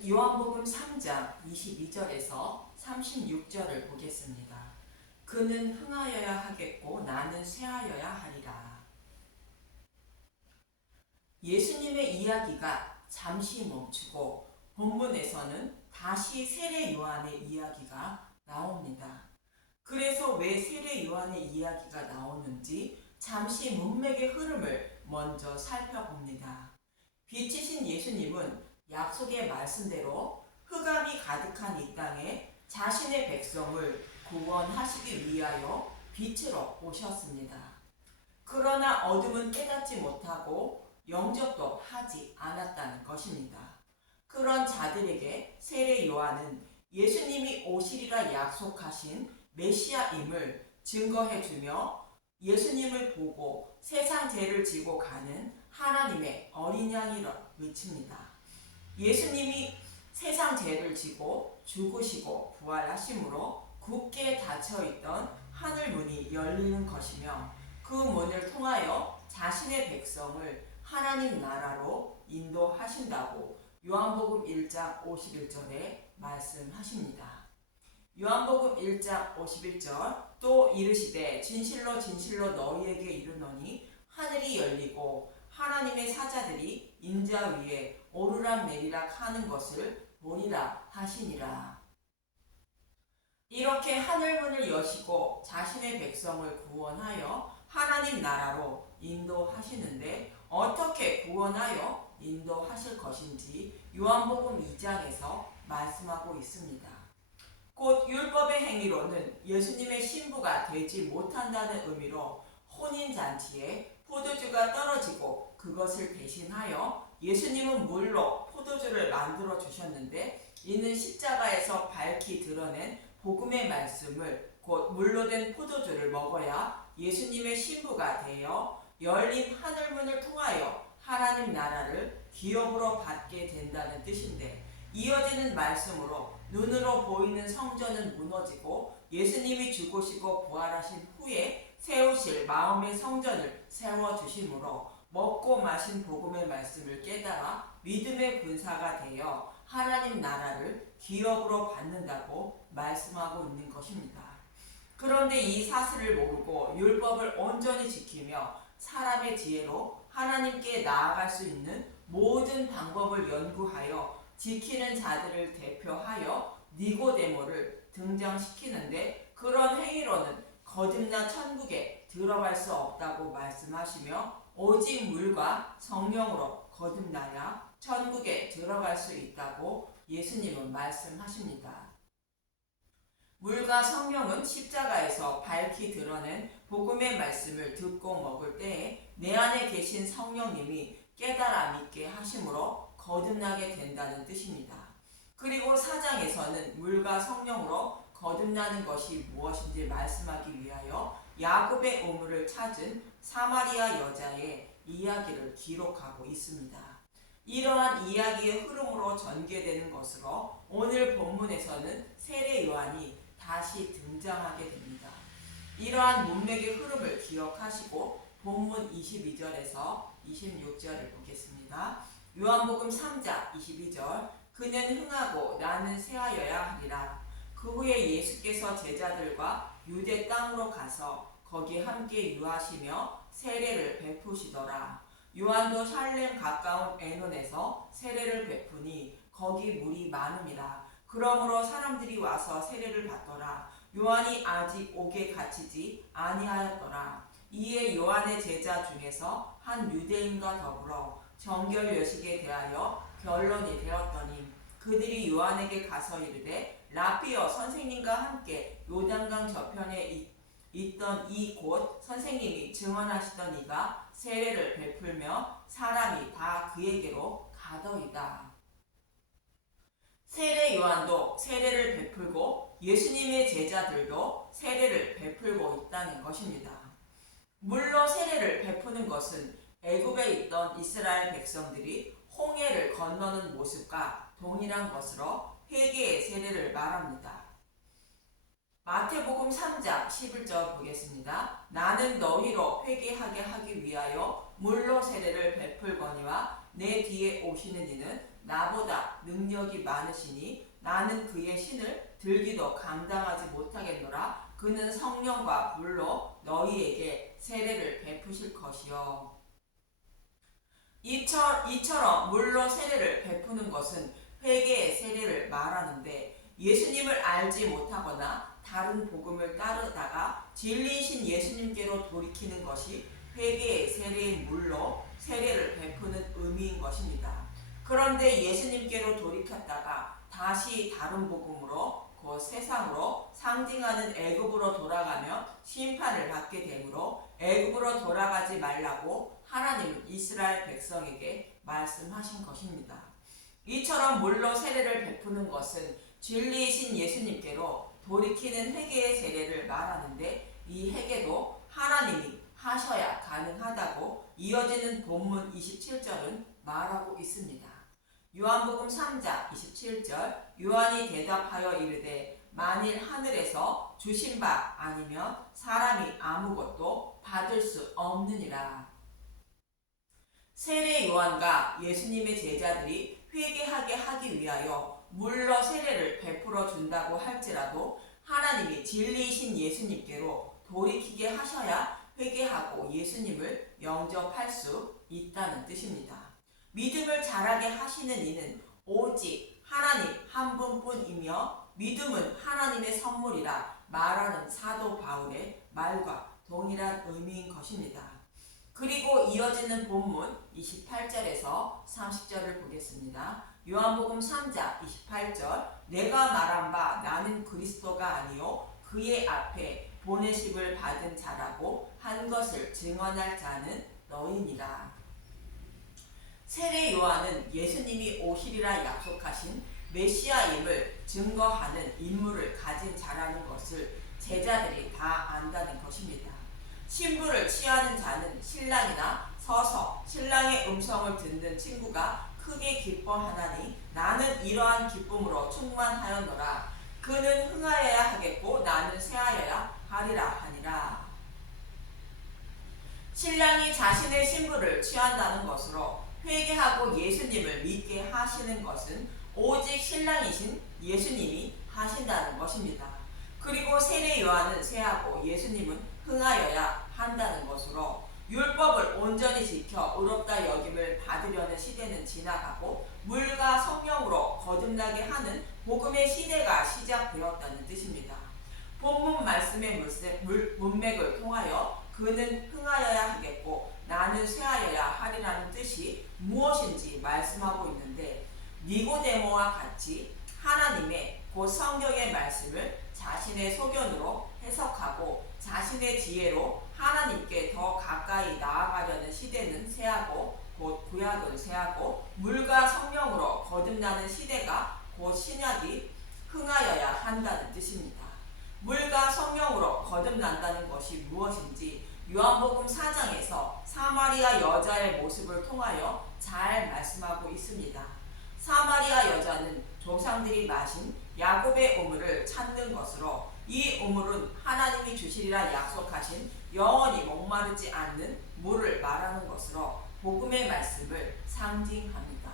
오늘은 요한복음 3장 22절에서 36절을 보겠습니다. 그는 흥하여야 하겠고 나는 쇠하여야 하리라. 예수님의 이야기가 잠시 멈추고 본문에서는 다시 세례 요한의 이야기가 나옵니다. 그래서 왜 세례 요한의 이야기가 나오는지 잠시 문맥의 흐름을 먼저 살펴봅니다. 빛이신 예수님은 약속의 말씀대로 흑암이 가득한 이 땅에 자신의 백성을 구원하시기 위하여 빛으로 오셨습니다. 그러나 어둠은 깨닫지 못하고 영접도 하지 않았다는 것입니다. 그런 자들에게 세례 요한은 예수님이 오시리라 약속하신 메시아임을 증거해주며 예수님을 보고 세상 죄를 지고 가는 하나님의 어린 양이라 외칩니다. 예수님이 세상 죄를 지고 죽으시고 부활하심으로 굳게 닫혀있던 하늘 문이 열리는 것이며 그 문을 통하여 자신의 백성을 하나님 나라로 인도하신다고 요한복음 1장 51절에 말씀하십니다. 요한복음 1장 51절 또 이르시되 진실로 진실로 너희에게 이르노니 하늘이 열리고 하나님의 사자들이 인자 위에 오르락 내리락 하는 것을 보리라 하시니라. 이렇게 하늘문을 여시고 자신의 백성을 구원하여 하나님 나라로 인도하시는데 어떻게 구원하여 인도하실 것인지 요한복음 2장에서 말씀하고 있습니다. 곧 율법의 행위로는 예수님의 신부가 되지 못한다는 의미로 혼인잔치에 포도주가 떨어지고 그것을 대신하여 예수님은 물로 포도주를 만들어 주셨는데 이는 십자가에서 밝히 드러낸 복음의 말씀을 곧 물로 된 포도주를 먹어야 예수님의 신부가 되어 열린 하늘문을 통하여 하나님 나라를 기업으로 받게 된다는 뜻인데 이어지는 말씀으로 눈으로 보이는 성전은 무너지고 예수님이 죽으시고 부활하신 후에 세우실 마음의 성전을 세워주심으로 먹고 마신 복음의 말씀을 깨달아 믿음의 군사가 되어 하나님 나라를 기업으로 받는다고 말씀하고 있는 것입니다. 그런데 이 사실을 모르고 율법을 온전히 지키며 사람의 지혜로 하나님께 나아갈 수 있는 모든 방법을 연구하여 지키는 자들을 대표하여 니고데모를 등장시키는데 그런 행위로는 거듭나 천국에 들어갈 수 없다고 말씀하시며 오직 물과 성령으로 거듭나야 천국에 들어갈 수 있다고 예수님은 말씀하십니다. 물과 성령은 십자가에서 밝히 드러낸 복음의 말씀을 듣고 먹을 때에 내 안에 계신 성령님이 깨달아 믿게 하심으로 거듭나게 된다는 뜻입니다. 그리고 4장에서는 물과 성령으로 거듭나는 것이 무엇인지 말씀하기 위하여 야곱의 우물을 찾은 사마리아 여자의 이야기를 기록하고 있습니다. 이러한 이야기의 흐름으로 전개되는 것으로 오늘 본문에서는 세례 요한이 다시 등장하게 됩니다. 이러한 문맥의 흐름을 기억하시고 본문 22절에서 26절을 보겠습니다. 요한복음 3장 22절 그는 흥하고 나는 쇠하여야 하리라. 그 후에 예수께서 제자들과 유대 땅으로 가서 거기 함께 유하시며 세례를 베푸시더라. 요한도 살렘 가까운 에논에서 세례를 베푸니 거기 물이 많음이라. 그러므로 사람들이 와서 세례를 받더라. 요한이 아직 옥에 갇히지 아니하였더라. 이에 요한의 제자 중에서 한 유대인과 더불어 정결 여식에 대하여 변론이 되었더니 그들이 요한에게 가서 이르되 라피어 선생님과 함께 요단강 저편에 있던 이 곳 선생님이 증언하시던 이가 세례를 베풀며 사람이 다 그에게로 가더이다. 세례 요한도 세례를 베풀고 예수님의 제자들도 세례를 베풀고 있다는 것입니다. 물로 세례를 베푸는 것은 애굽에 있던 이스라엘 백성들이 홍해를 건너는 모습과 동일한 것으로 회개의 세례를 말합니다. 마태복음 3장 11절 보겠습니다. 나는 너희로 회개하게 하기 위하여 물로 세례를 베풀거니와 내 뒤에 오시는 이는 나보다 능력이 많으시니 나는 그의 신을 들기도 감당하지 못하겠노라. 그는 성령과 불로 너희에게 세례를 베푸실 것이요. 이처럼 물로 세례를 베푸는 것은 회개의 세례를 말하는데, 예수님을 알지 못하거나 다른 복음을 따르다가 진리이신 예수님께로 돌이키는 것이 회개의 세례인 물로 세례를 베푸는 의미인 것입니다. 그런데 예수님께로 돌이켰다가 다시 다른 복음으로 곧 세상으로 상징하는 애굽으로 돌아가면 심판을 받게 되므로 애굽으로 돌아가지 말라고 하나님은 이스라엘 백성에게 말씀하신 것입니다. 이처럼 물로 세례를 베푸는 것은 진리이신 예수님께로 돌이키는 회개의 세례를 말하는데, 이 회개도 하나님이 하셔야 가능하다고 이어지는 본문 27절은 말하고 있습니다. 요한복음 3장 27절, 요한이 대답하여 이르되 만일 하늘에서 주신 바 아니면 사람이 아무것도 받을 수 없느니라. 세례 요한과 예수님의 제자들이 회개하게 하기 위하여 물로 세례를 베풀어 준다고 할지라도 하나님이 진리이신 예수님께로 돌이키게 하셔야 회개하고 예수님을 영접할 수 있다는 뜻입니다. 믿음을 자라게 하시는 이는 오직 하나님 한 분뿐이며 믿음은 하나님의 선물이라 말하는 사도 바울의 말과 동일한 의미인 것입니다. 그리고 이어지는 본문 28절에서 30절을 보겠습니다. 요한복음 3장 28절, 내가 말한 바 나는 그리스도가 아니요 그의 앞에 보내심을 받은 자라고 한 것을 증언할 자는 너희니라. 세례 요한은 예수님이 오시리라 약속하신 메시아임을 증거하는 인물을 가진 자라는 것을 제자들이 다 안다는 것입니다. 신부를 취하는 자는 신랑이나 서서 신랑의 음성을 듣는 친구가 크게 기뻐하나니 나는 이러한 기쁨으로 충만하였노라. 그는 흥하여야 하겠고 나는 쇠하여야 하리라 하니라. 신랑이 자신의 신부를 취한다는 것으로 회개하고 예수님을 믿게 하시는 것은 오직 신랑이신 예수님이 하신다는 것입니다. 그리고 세례 요한은 쇠하고 예수님은 흥하여야 한다는 것으로 율법을 온전히 지켜 의롭다 여김을 받으려는 시대는 지나가고 물과 성령으로 거듭나게 하는 복음의 시대가 시작되었다는 뜻입니다. 본문 말씀의 문맥을 통하여 그는 흥하여야 하겠고 나는 쇠하여야 하리라는 뜻이 무엇인지 말씀하고 있는데, 니고데모와 같이 하나님의 곧 성경의 말씀을 자신의 소견으로 해석하고 자신의 지혜로 하나님께 더 가까이 나아가려는 시대는 쇠하고 곧 구약은 쇠하고 물과 성령으로 거듭나는 시대가 곧 신약이 흥하여야 한다는 뜻입니다. 물과 성령으로 거듭난다는 것이 무엇인지 요한복음 4장에서 사마리아 여자의 모습을 통하여 잘 말씀하고 있습니다. 사마리아 여자는 조상들이 마신 야곱의 우물을 찾는 것으로, 이 우물은 하나님이 주시리라 약속하신 영원히 목마르지 않는 물을 말하는 것으로 복음의 말씀을 상징합니다.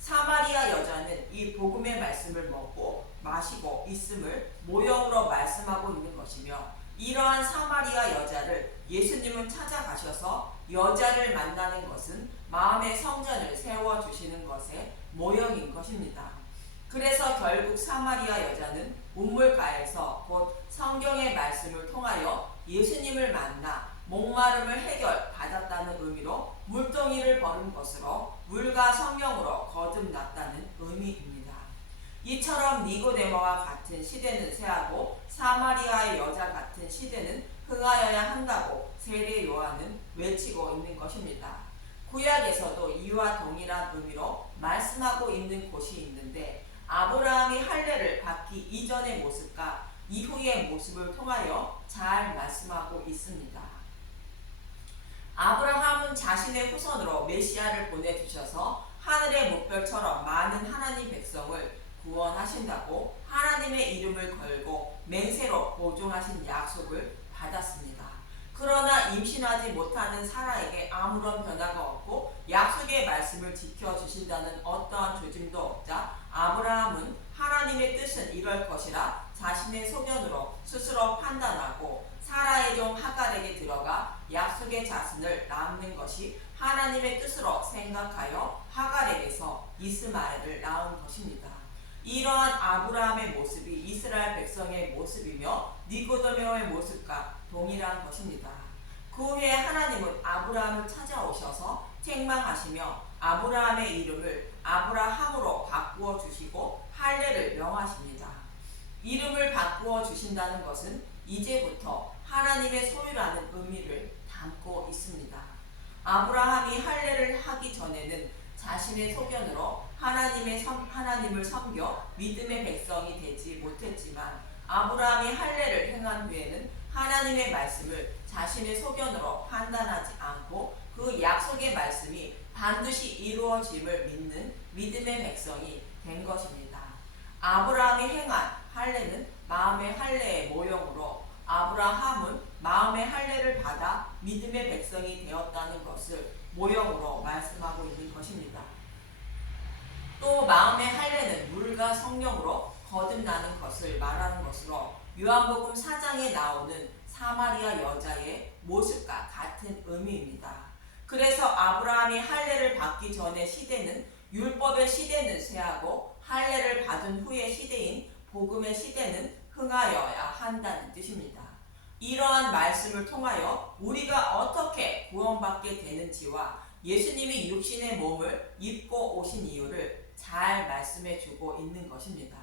사마리아 여자는 이 복음의 말씀을 먹고 마시고 있음을 모형으로 말씀하고 있는 것이며, 이러한 사마리아 여자를 예수님은 찾아가셔서 여자를 만나는 것은 마음의 성전을 세워주시는 것의 모형인 것입니다. 그래서 결국 사마리아 여자는 우물가에서 곧 성경의 말씀을 통하여 예수님을 만나 목마름을 해결받았다는 의미로 물동이를 버린 것으로 물과 성령으로 거듭났다는 의미입니다. 이처럼 니고데모와 같은 시대는 쇠하고 사마리아의 여자 같은 시대는 흥하여야 한다고 세례 요한은 외치고 있는 것입니다. 구약에서도 이와 동일한 의미로 말씀하고 있는 곳이 있는데, 아브라함이 할례를 받기 이전의 모습과 이후의 모습을 통하여 잘 말씀하고 있습니다. 아브라함은 자신의 후손으로 메시아를 보내주셔서 하늘의 목별처럼 많은 하나님 백성을 구원하신다고 하나님의 이름을 걸고 맹세로 보증하신 약속을 받았습니다. 그러나 임신하지 못하는 사라에게 아무런 변화가 없고 약속의 말씀을 지켜주신다는 어떠한 조짐도 없자 아브라함은 하나님의 뜻은 이럴 것이라 자신의 소견으로 스스로 판단하고 사라의 종 하갈에게 들어가 약속의 자손을 낳는 것이 하나님의 뜻으로 생각하여 하갈에게서 이스마엘을 낳은 것입니다. 이러한 아브라함의 모습이 이스라엘 백성의 모습이며 니고데모의 모습과 동일한 것입니다. 그 후에 하나님은 아브라함을 찾아오셔서 책망하시며 아브라함의 이름을 아브라함으로 바꾸어 주시고 할례를 명하십니다. 이름을 바꾸어 주신다는 것은 이제부터 하나님의 소유라는 의미를 담고 있습니다. 아브라함이 할례를 하기 전에는 자신의 소견으로 하나님을 섬겨 믿음의 백성이 되지 못했지만 아브라함이 할례를 행한 후에는 하나님의 말씀을 자신의 소견으로 판단하지 않고 그 약속의 말씀이 반드시 이루어짐을 믿는 믿음의 백성이 된 것입니다. 아브라함이 행한 할례는 마음의 할례의 모형으로 아브라함은 마음의 할례를 받아 믿음의 백성이 되었다는 것을 모형으로 말씀하고 있는 것입니다. 또 마음의 할례는 물과 성령으로 거듭나는 것을 말하는 것으로 요한복음 4장에 나오는 사마리아 여자의 모습과 같은 의미입니다. 그래서 아브라함이 할례를 받기 전의 시대는 율법의 시대는 쇠하고 할례를 받은 후의 시대인 복음의 시대는 흥하여야 한다는 뜻입니다. 이러한 말씀을 통하여 우리가 어떻게 구원받게 되는지와 예수님이 육신의 몸을 입고 오신 이유를 잘 말씀해 주고 있는 것입니다.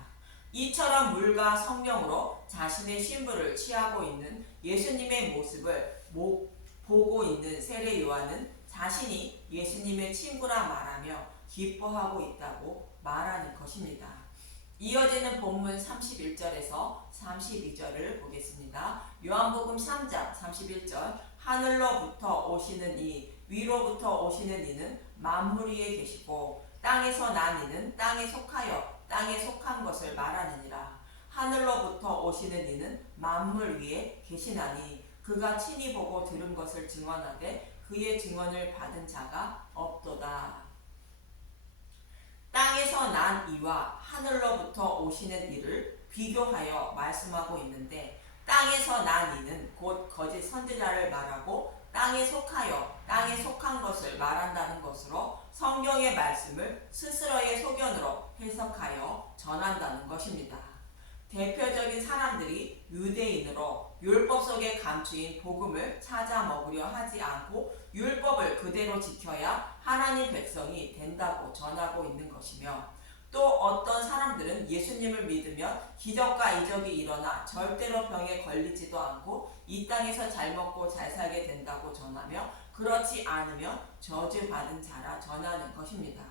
이처럼 물과 성령으로 자신의 신부를 취하고 있는 예수님의 모습을 보고 있는 세례 요한은 자신이 예수님의 친구라 말하며 기뻐하고 있다고 말하는 것입니다. 이어지는 본문 31절에서 32절을 보겠습니다. 요한복음 3장 31절 하늘로부터 오시는 이 위로부터 오시는 이는 만물 위에 계시고 땅에서 난 이는 땅에 속하여 땅에 속한 것을 말하느니라. 하늘로부터 오시는 이는 만물 위에 계시나니 그가 친히 보고 들은 것을 증언하되 그의 증언을 받은 자가 없도다. 땅에서 난 이와 하늘로부터 오시는 이를 비교하여 말씀하고 있는데 땅에서 난 이는 곧 거짓 선지자를 말하고 땅에 속하여 땅에 속한 것을 말한다는 것으로 성경의 말씀을 스스로의 소견으로 해석하여 전한다는 것입니다. 대표적인 사람들이 유대인으로 율법 속에 감추인 복음을 찾아 먹으려 하지 않고 율법을 그대로 지켜야 하나님 백성이 된다고 전하고 있는 것이며 또 어떤 사람들은 예수님을 믿으면 기적과 이적이 일어나 절대로 병에 걸리지도 않고 이 땅에서 잘 먹고 잘 살게 된다고 전하며 그렇지 않으면 저주받은 자라 전하는 것입니다.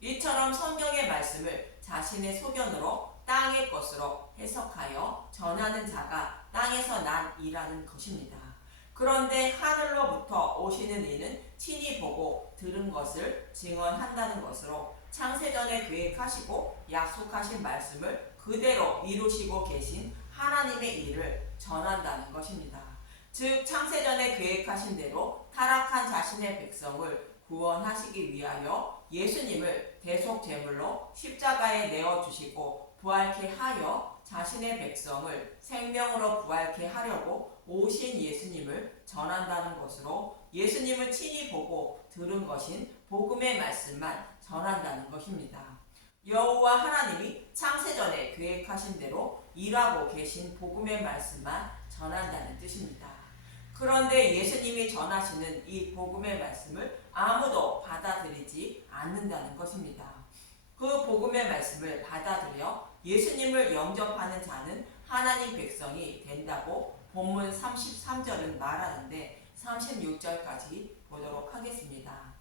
이처럼 성경의 말씀을 자신의 소견으로 땅의 것으로 해석하여 전하는 자가 땅에서 난 이라는 것입니다. 그런데 하늘로부터 오시는 이는 친히 보고 들은 것을 증언한다는 것으로 창세전에 계획하시고 약속하신 말씀을 그대로 이루시고 계신 하나님의 일을 전한다는 것입니다. 즉 창세전에 계획하신 대로 타락한 자신의 백성을 구원하시기 위하여 예수님을 대속제물로 십자가에 내어주시고 부활케 하여 자신의 백성을 생명으로 부활케 하려고 오신 예수님을 전한다는 것으로 예수님을 친히 보고 들은 것인 복음의 말씀만 전한다는 것입니다. 여호와 하나님이 창세전에 계획하신 대로 일하고 계신 복음의 말씀만 전한다는 뜻입니다. 그런데 예수님이 전하시는 이 복음의 말씀을 아무도 받아들이지 않는다는 것입니다. 그 복음의 말씀을 받아들여 예수님을 영접하는 자는 하나님 백성이 된다고 본문 33절은 말하는데 36절까지 보도록 하겠습니다.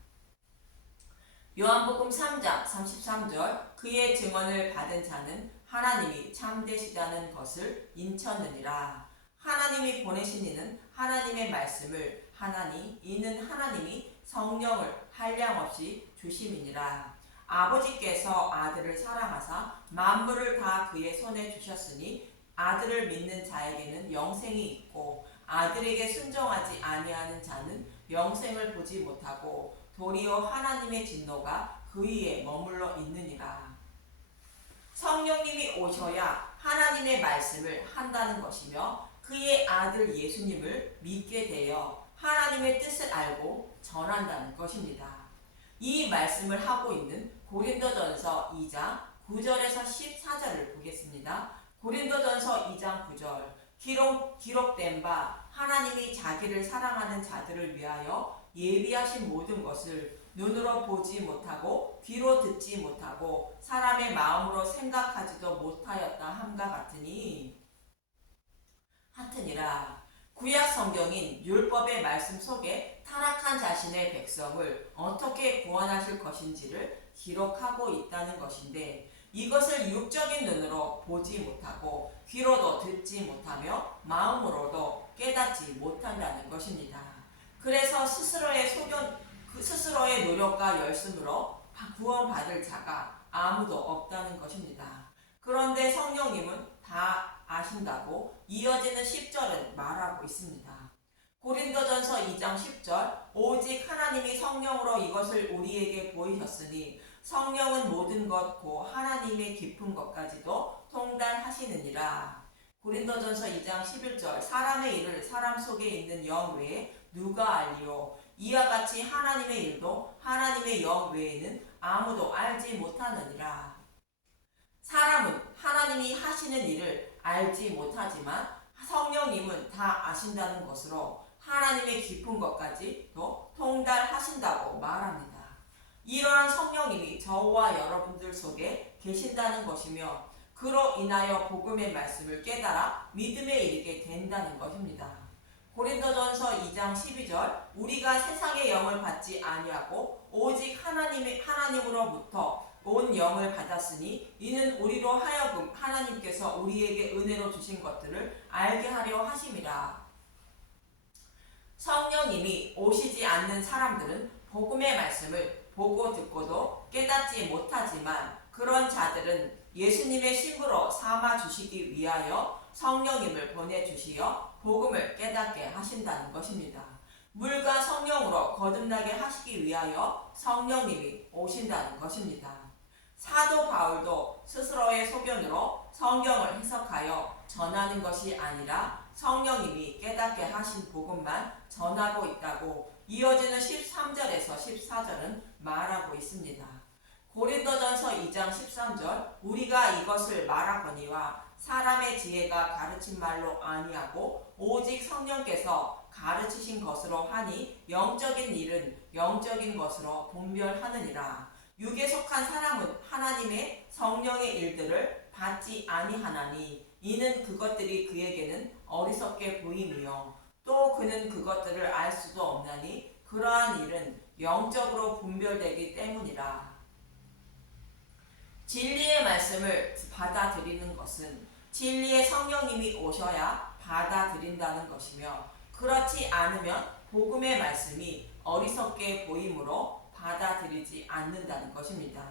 요한복음 3장 33절 그의 증언을 받은 자는 하나님이 참되시다는 것을 인쳤느니라. 하나님이 보내신 이는 하나님의 말씀을 하나니 이는 하나님이 성령을 한량없이 주심이니라. 아버지께서 아들을 사랑하사 만물을 다 그의 손에 주셨으니 아들을 믿는 자에게는 영생이 있고 아들에게 순종하지 아니하는 자는 영생을 보지 못하고 도리어 하나님의 진노가 그 위에 머물러 있느니라. 성령님이 오셔야 하나님의 말씀을 한다는 것이며 그의 아들 예수님을 믿게 되어 하나님의 뜻을 알고 전한다는 것입니다. 이 말씀을 하고 있는 고린도전서 2장 9절에서 14절을 보겠습니다. 고린도전서 2장 9절 기록된 바 하나님이 자기를 사랑하는 자들을 위하여 예비하신 모든 것을 눈으로 보지 못하고 귀로 듣지 못하고 사람의 마음으로 생각하지도 못하였다 함과 같으니라. 구약 성경인 율법의 말씀 속에 타락한 자신의 백성을 어떻게 구원하실 것인지를 기록하고 있다는 것인데 이것을 육적인 눈으로 보지 못하고 귀로도 듣지 못하며 마음으로도 깨닫지 못한다는 것입니다. 그래서 스스로의 노력과 열심으로 구원받을 자가 아무도 없다는 것입니다. 그런데 성령님은 다 아신다고 이어지는 10절은 말하고 있습니다. 고린도전서 2장 10절 오직 하나님이 성령으로 이것을 우리에게 보이셨으니 성령은 모든 것 곧 하나님의 깊은 것까지도 통달하시느니라. 고린도전서 2장 11절 사람의 일을 사람 속에 있는 영 외에 누가 알리요? 이와 같이 하나님의 일도 하나님의 영 외에는 아무도 알지 못하느니라. 사람은 하나님이 하시는 일을 알지 못하지만 성령님은 다 아신다는 것으로 하나님의 깊은 것까지도 통달하신다고 말합니다. 이러한 성령님이 저와 여러분들 속에 계신다는 것이며 그로 인하여 복음의 말씀을 깨달아 믿음에 이르게 된다는 것입니다. 고린도전서 2장 12절 우리가 세상의 영을 받지 아니하고 오직 하나님으로부터 온 영을 받았으니 이는 우리로 하여금 하나님께서 우리에게 은혜로 주신 것들을 알게 하려 하심이라. 성령님이 오시지 않는 사람들은 복음의 말씀을 보고 듣고도 깨닫지 못하지만 그런 자들은 예수님의 신부로 삼아 주시기 위하여 성령님을 보내주시어 복음을 깨닫게 하신다는 것입니다. 물과 성령으로 거듭나게 하시기 위하여 성령님이 오신다는 것입니다. 사도 바울도 스스로의 소견으로 성경을 해석하여 전하는 것이 아니라 성령님이 깨닫게 하신 복음만 전하고 있다고 이어지는 13절에서 14절은 말하고 있습니다. 고린도전서 2장 13절 우리가 이것을 말하거니와 사람의 지혜가 가르친 말로 아니하고 오직 성령께서 가르치신 것으로 하니 영적인 일은 영적인 것으로 분별하느니라. 육에 속한 사람은 하나님의 성령의 일들을 받지 아니하나니 이는 그것들이 그에게는 어리석게 보임이요 또 그는 그것들을 알 수도 없나니 그러한 일은 영적으로 분별되기 때문이라. 진리의 말씀을 받아들이는 것은 진리의 성령님이 오셔야 받아들인다는 것이며 그렇지 않으면 복음의 말씀이 어리석게 보이므로 받아들이지 않는다는 것입니다.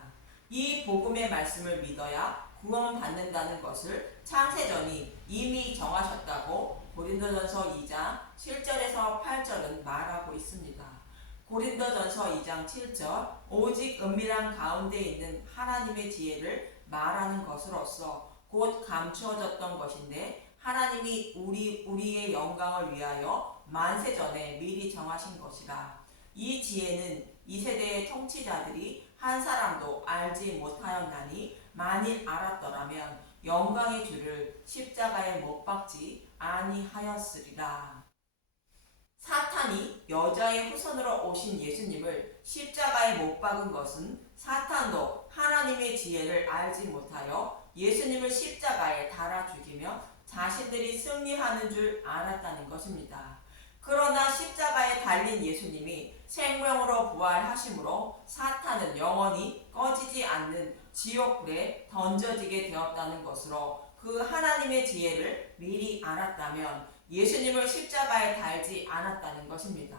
이 복음의 말씀을 믿어야 구원받는다는 것을 창세전이 이미 정하셨다고 고린도전서 2장 7절에서 8절은 말하고 있습니다. 고린도전서 2장 7절 오직 은밀한 가운데 있는 하나님의 지혜를 말하는 것으로서 곧 감추어졌던 것인데 하나님이 우리의 영광을 위하여 만세전에 미리 정하신 것이라. 이 지혜는 이 세대의 통치자들이 한 사람도 알지 못하였나니 만일 알았더라면 영광의 주를 십자가에 못 박지 아니하였으리라. 사탄이 여자의 후손으로 오신 예수님을 십자가에 못 박은 것은 사탄도 하나님의 지혜를 알지 못하여 예수님을 십자가에 달아 죽이며 자신들이 승리하는 줄 알았다는 것입니다. 그러나 십자가에 달린 예수님이 생명으로 부활하심으로 사탄은 영원히 꺼지지 않는 지옥불에 던져지게 되었다는 것으로 그 하나님의 지혜를 미리 알았다면 예수님을 십자가에 달지 않았다는 것입니다.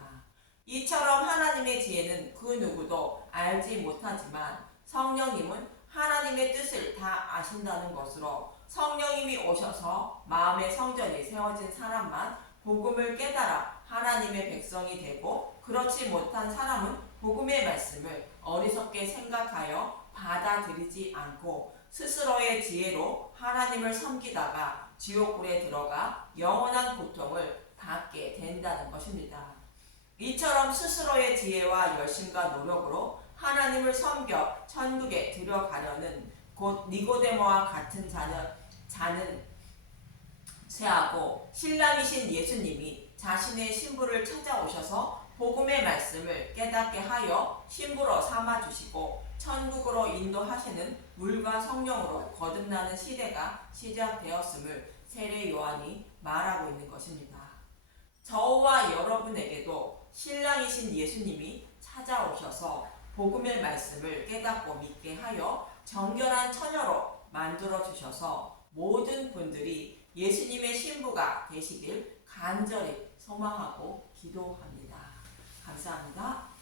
이처럼 하나님의 지혜는 그 누구도 알지 못하지만 성령님은 하나님의 뜻을 다 아신다는 것으로 성령님이 오셔서 마음의 성전이 세워진 사람만 복음을 깨달아 하나님의 백성이 되고, 그렇지 못한 사람은 복음의 말씀을 어리석게 생각하여 받아들이지 않고 스스로의 지혜로 하나님을 섬기다가 지옥불에 들어가 영원한 고통을 받게 된다는 것입니다. 이처럼 스스로의 지혜와 열심과 노력으로 하나님을 섬겨 천국에 들어가려는 곧 니고데모와 같은 자는 쇠하고, 신랑이신 예수님이 자신의 신부를 찾아오셔서 복음의 말씀을 깨닫게 하여 신부로 삼아주시고 천국으로 인도하시는 물과 성령으로 거듭나는 시대가 시작되었음을 세례 요한이 말하고 있는 것입니다. 저와 여러분에게도 신랑이신 예수님이 찾아오셔서 복음의 말씀을 깨닫고 믿게 하여 정결한 처녀로 만들어 주셔서 모든 분들이 예수님의 신부가 되시길 간절히 소망하고 기도합니다. 감사합니다.